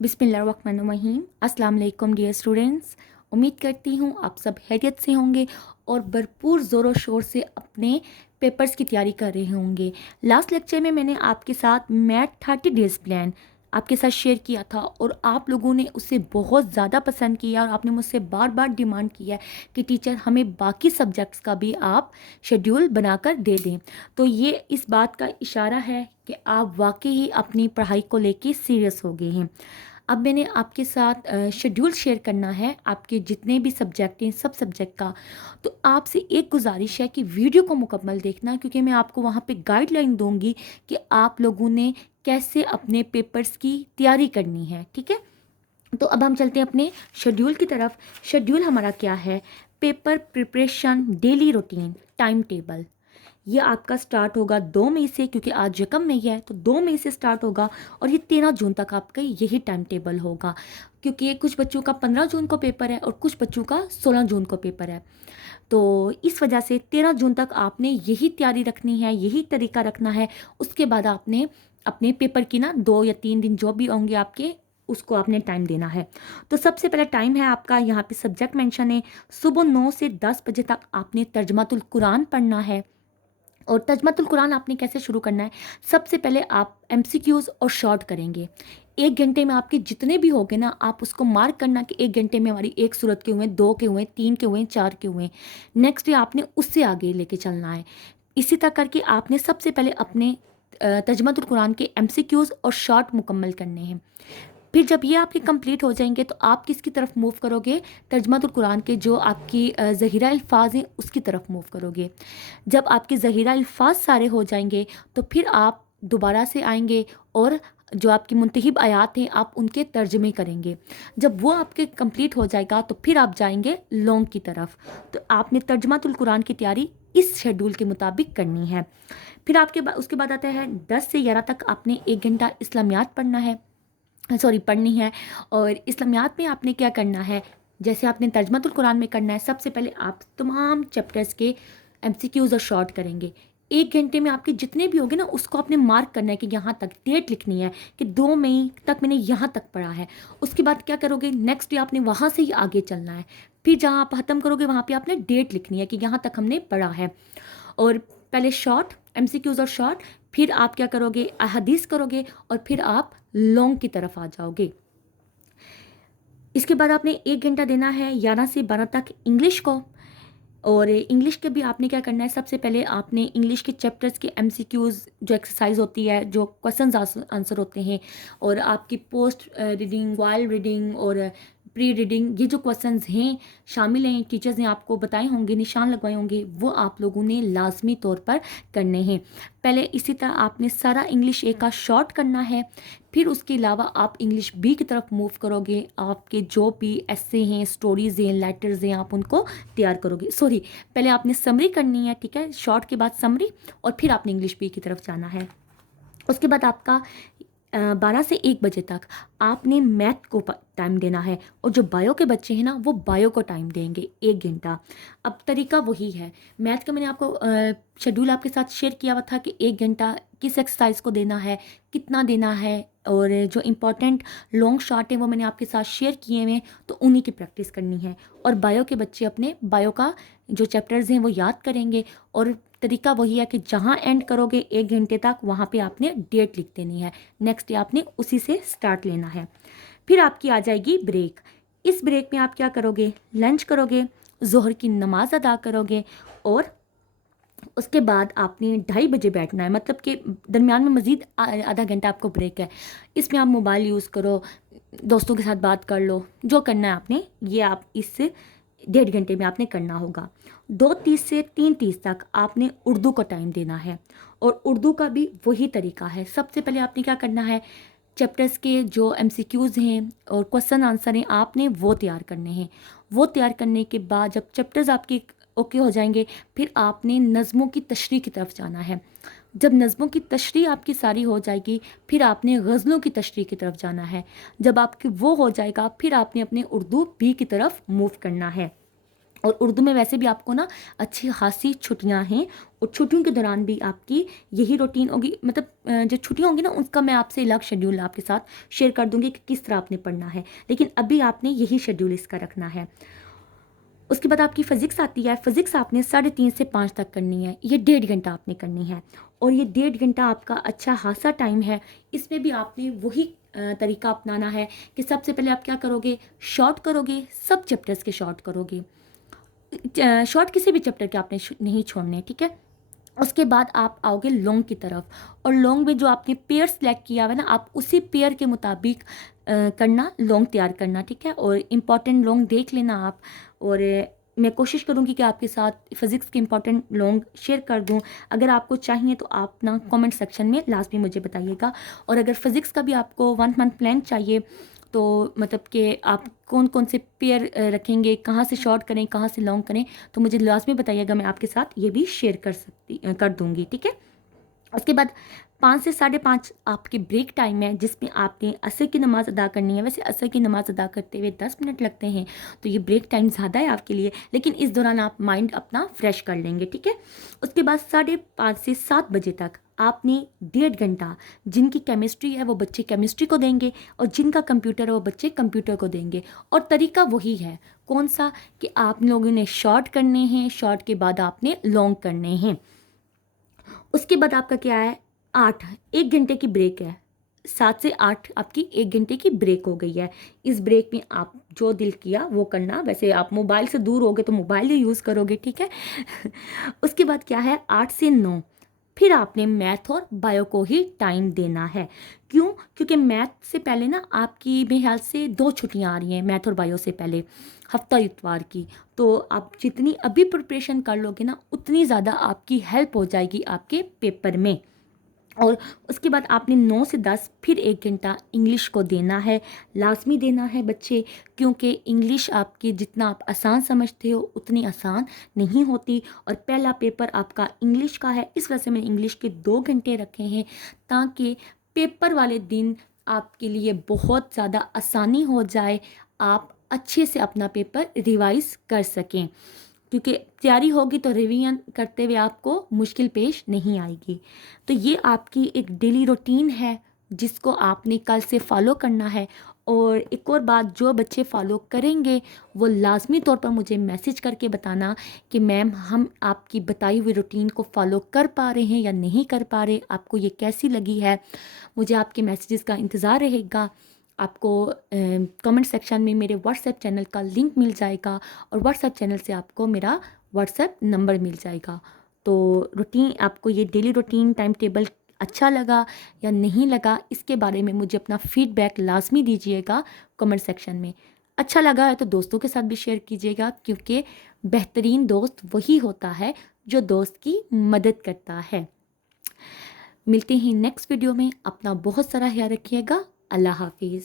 बिस्मिल्लाहिर्रहमानिर्रहीम। अस्सलाम वालेकुम डियर स्टूडेंट्स। उम्मीद करती हूँ आप सब खैरियत से होंगे और भरपूर ज़ोरों शोर से अपने पेपर्स की तैयारी कर रहे होंगे। लास्ट लेक्चर में मैंने आपके साथ मैथ 30 डेज़ प्लान आपके साथ शेयर किया था और आप लोगों ने उसे बहुत ज़्यादा पसंद किया और आपने मुझसे बार बार डिमांड किया है कि टीचर हमें बाकी सब्जेक्ट्स का भी आप शेड्यूल बनाकर दे दें। तो ये इस बात का इशारा है कि आप वाकई ही अपनी पढ़ाई को लेके सीरियस हो गए हैं। अब मैंने आपके साथ शेड्यूल शेयर करना है आपके जितने भी सब्जेक्ट हैं सब सब्जेक्ट का। तो आपसे एक गुजारिश है कि वीडियो को मुकम्मल देखना, क्योंकि मैं आपको वहाँ पे गाइडलाइन दूंगी कि आप लोगों ने कैसे अपने पेपर्स की तैयारी करनी है। ठीक है, तो अब हम चलते हैं अपने शेड्यूल की तरफ। शेड्यूल हमारा क्या है? Paper preparation, daily routine, time table. ये आपका स्टार्ट होगा 2 मई से, क्योंकि आज यकम मई है तो 2 मई से स्टार्ट होगा और ये 13 जून तक आपका यही टाइम टेबल होगा, क्योंकि कुछ बच्चों का 15 जून को पेपर है और कुछ बच्चों का 16 जून को पेपर है। तो इस वजह से 13 जून तक आपने यही तैयारी रखनी है, यही तरीका रखना है। उसके बाद आपने अपने पेपर की ना 2 या 3 दिन जो भी होंगे आपके, उसको आपने टाइम देना है। तो सबसे पहला टाइम है आपका, यहाँ पे सब्जेक्ट मेंशन है, सुबह 9 से 10 बजे तक आपने तर्जमातुल कुरान पढ़ना है। और तर्जमातुल कुरान आपने कैसे शुरू करना है? सबसे पहले आप एमसीक्यूज़ और शॉर्ट करेंगे। 1 घंटे में आपके जितने भी होंगे ना, आप उसको मार्क करना कि 1 घंटे में हमारी 1 सूरत के हुए, 2 के हुए, 3 के हुए, 4 के हुए। नेक्स्ट डे आपने उससे आगे लेके चलना है। इसी तरह करके आपने सबसे पहले अपने तर्जमातुल कुरान के एमसीक्यूज़ और शॉर्ट मुकम्मल करने हैं। फिर जब ये आपके कंप्लीट हो जाएंगे तो आप किसकी तरफ मूव करोगे? तर्जमातुल कुरान के जो आपकी ज़हीरा अल्फाज हैं उसकी तरफ मूव करोगे। जब आपके ज़हीरा अल्फाज सारे हो जाएंगे तो फिर आप दोबारा से आएंगे और जो आपकी मुंतखब आयात हैं आप उनके तर्जमे करेंगे। जब वो आपके कंप्लीट हो जाएगा तो फिर आप जाएंगे लॉन्ग की तरफ। तो आपने तर्जमातुल कुरान की तैयारी इस शेड्यूल के मुताबिक करनी है। फिर आपके बाद उसके बाद आता है 10 से 11 तक आपने 1 घंटा इस्लामियात पढ़ना है, सॉरी पढ़नी है। और इस्लामियात में आपने क्या करना है? जैसे आपने तर्जमातुल कुरान में करना है, सबसे पहले आप तमाम चैप्टर्स के एमसीक्यूज़ और शॉर्ट करेंगे। 1 घंटे में आपके जितने भी होंगे ना उसको आपने मार्क करना है कि यहाँ तक डेट लिखनी है कि 2 मई तक मैंने यहाँ तक पढ़ा है। उसके बाद क्या करोगे? नेक्स्ट डे आपने वहाँ से ही आगे चलना है। फिर जहाँ आप ख़त्म करोगे वहाँ पे आपने डेट लिखनी है कि यहाँ तक हमने पढ़ा है। और पहले शॉर्ट एमसीक्यूज़ और शॉर्ट, फिर आप क्या करोगे? अहदीस करोगे और फिर आप लॉन्ग की तरफ आ जाओगे। इसके बाद आपने 1 घंटा देना है 11 से 12 तक इंग्लिश को। और इंग्लिश के भी आपने क्या करना है? सबसे पहले आपने इंग्लिश के चैप्टर्स के एमसीक्यूज़ जो एक्सरसाइज होती है, जो क्वेश्चंस आंसर होते हैं, और आपकी पोस्ट रीडिंग, वाइल रीडिंग और प्री रीडिंग, ये जो क्वेश्चंस हैं शामिल हैं, टीचर्स ने आपको बताए होंगे, निशान लगवाए होंगे, वो आप लोगों ने लाजमी तौर पर करने हैं। पहले इसी तरह आपने सारा इंग्लिश ए का शॉर्ट करना है। फिर उसके अलावा आप इंग्लिश बी की तरफ मूव करोगे। आपके जो भी ऐसे हैं, स्टोरीज़ हैं, लेटर्स हैं, आप उनको तैयार करोगे। सॉरी, पहले आपने समरी करनी है, ठीक है, शॉर्ट के बाद समरी, और फिर आपने इंग्लिश बी की तरफ जाना है। उसके बाद आपका 12 से 1 बजे तक आपने मैथ को टाइम देना है, और जो बायो के बच्चे हैं ना वो बायो को टाइम देंगे 1 घंटा। अब तरीका वही है। मैथ का मैंने आपको शेड्यूल आपके साथ शेयर किया हुआ था कि 1 घंटा किस एक्सरसाइज को देना है, कितना देना है, और जो इम्पोर्टेंट लॉन्ग शॉर्ट है वो मैंने आपके साथ शेयर किए हुए, तो उन्हीं की प्रैक्टिस करनी है। और बायो के बच्चे अपने बायो का जो चैप्टर्स हैं वो याद करेंगे, और तरीका वही है कि जहाँ एंड करोगे 1 घंटे तक वहाँ पे आपने डेट लिख देनी है। नेक्स्ट डे आपने उसी से स्टार्ट लेना है। फिर आपकी आ जाएगी ब्रेक। इस ब्रेक में आप क्या करोगे? लंच करोगे, जोहर की नमाज अदा करोगे, और उसके बाद आपने 2:30 बजे बैठना है। मतलब कि दरमियान में मज़ीद आधा घंटा आपको ब्रेक है। इसमें आप मोबाइल यूज़ करो, दोस्तों के साथ बात कर लो, जो करना है आपने, ये आप इस 1.5 घंटे में आपने करना होगा। 2:30 से 3:30 तक आपने उर्दू को टाइम देना है, और उर्दू का भी वही तरीका है। सबसे पहले आपने क्या करना है? चैप्टर्स के जो एमसीक्यूज़ हैं और क्वेश्चन आंसर हैं आपने वो तैयार करने हैं। वो तैयार करने के बाद जब चैप्टर्स आपके ओके हो जाएंगे, फिर आपने नज़मों की तशरीह की तरफ जाना है। जब नज़मों की तशरीह आपकी सारी हो जाएगी, फिर आपने गज़लों की तशरीह की तरफ जाना है। जब आपकी वो हो जाएगा, फिर आपने अपने उर्दू बी की तरफ मूव करना है। और उर्दू में वैसे भी आपको ना अच्छी खासी छुट्टियां हैं, और छुट्टियों के दौरान भी आपकी यही रूटीन होगी। मतलब जो छुट्टियां होंगी ना, उसका मैं आपसे अलग शेड्यूल आपके साथ शेयर कर दूंगी कि किस तरह आपने पढ़ना है, लेकिन अभी आपने यही शेड्यूल इसका रखना है। उसके बाद आपकी फ़िज़िक्स आती है। फ़िज़िक्स आपने 3:30 से 5 तक करनी है, ये 1.5 घंटा आपने करनी है, और ये 1.5 घंटा आपका अच्छा खासा टाइम है। इसमें भी आपने वही तरीका अपनाना है कि सबसे पहले आप क्या करोगे, शॉर्ट करोगे, सब चैप्टर्स के शॉर्ट करोगे। शॉर्ट किसी भी चैप्टर के आपने नहीं छोड़ने, ठीक है। उसके बाद आप आओगे लॉन्ग की तरफ, और लॉन्ग में जो आपने पेयर सेलेक्ट किया हुआ है ना, आप उसी पेयर के मुताबिक करना, लॉन्ग तैयार करना, ठीक है। और इम्पॉर्टेंट लॉन्ग देख लेना आप, और मैं कोशिश करूँगी कि आपके साथ फ़िज़िक्स के इम्पॉर्टेंट लॉन्ग शेयर कर दूँ। अगर आपको चाहिए तो आप ना कमेंट सेक्शन में लाजमी मुझे बताइएगा। और अगर फ़िज़िक्स का भी आपको 1 मंथ प्लान चाहिए, तो मतलब कि आप कौन कौन से पेयर रखेंगे, कहाँ से शॉर्ट करें, कहाँ से लॉन्ग करें, तो मुझे लाजमी बताइएगा, मैं आपके साथ ये भी शेयर कर दूँगी, ठीक है। उसके बाद 5 से 5:30 आपकी ब्रेक टाइम है, जिसमें आपने असर की नमाज़ अदा करनी है। वैसे असर की नमाज़ अदा करते हुए 10 मिनट लगते हैं, तो ये ब्रेक टाइम ज़्यादा है आपके लिए, लेकिन इस दौरान आप माइंड अपना फ्रेश कर लेंगे, ठीक है। उसके बाद 5:30 से 7 बजे तक आपने 1.5 घंटा, जिनकी केमिस्ट्री है वो बच्चे केमिस्ट्री को देंगे, और जिनका कंप्यूटर है वो बच्चे कंप्यूटर को देंगे। और तरीका वही है, कौन सा, कि आप लोगों ने शॉर्ट करने हैं, शॉर्ट के बाद आपने लॉन्ग करने हैं। उसके बाद आपका क्या है, 1 घंटे की ब्रेक है। 7 से 8 आपकी 1 घंटे की ब्रेक हो गई है। इस ब्रेक में आप जो दिल किया वो करना। वैसे आप मोबाइल से दूर होगे तो मोबाइल ही यूज़ करोगे, ठीक है। उसके बाद क्या है, 8 से 9 फिर आपने मैथ और बायो को ही टाइम देना है। क्यों? क्योंकि मैथ से पहले ना आपकी मेरे ख्याल से 2 छुट्टियां आ रही हैं, मैथ और बायो से पहले, हफ्ता इतवार की। तो आप जितनी अभी प्रिपरेशन कर लोगे ना, उतनी ज़्यादा आपकी हेल्प हो जाएगी आपके पेपर में। और उसके बाद आपने 9 से 10 फिर 1 घंटा इंग्लिश को देना है, लाजमी देना है बच्चे, क्योंकि इंग्लिश आपकी जितना आप आसान समझते हो उतनी आसान नहीं होती। और पहला पेपर आपका इंग्लिश का है, इस वजह से मैंने इंग्लिश के 2 घंटे रखे हैं, ताकि पेपर वाले दिन आपके लिए बहुत ज़्यादा आसानी हो जाए, आप अच्छे से अपना पेपर रिवाइज़ कर सकें। क्योंकि तैयारी होगी तो रिवीजन करते हुए आपको मुश्किल पेश नहीं आएगी। तो ये आपकी एक डेली रूटीन है, जिसको आपने कल से फॉलो करना है। और एक और बात, जो बच्चे फॉलो करेंगे वो लाजमी तौर पर मुझे मैसेज करके बताना कि मैम हम आपकी बताई हुई रूटीन को फॉलो कर पा रहे हैं या नहीं कर पा रहे, आपको ये कैसी लगी है। मुझे आपके मैसेजेस का इंतज़ार रहेगा। आपको कमेंट सेक्शन में मेरे व्हाट्सएप चैनल का लिंक मिल जाएगा, और व्हाट्सएप चैनल से आपको मेरा व्हाट्सएप नंबर मिल जाएगा। तो रूटीन, आपको ये डेली रूटीन टाइम टेबल अच्छा लगा या नहीं लगा, इसके बारे में मुझे अपना फीडबैक लाजमी दीजिएगा कमेंट सेक्शन में। अच्छा लगा है तो दोस्तों के साथ भी शेयर कीजिएगा, क्योंकि बेहतरीन दोस्त वही होता है जो दोस्त की मदद करता है। मिलते हैं नेक्स्ट वीडियो में। अपना बहुत सारा ख्याल रखिएगा। अल्लाह हाफिज़।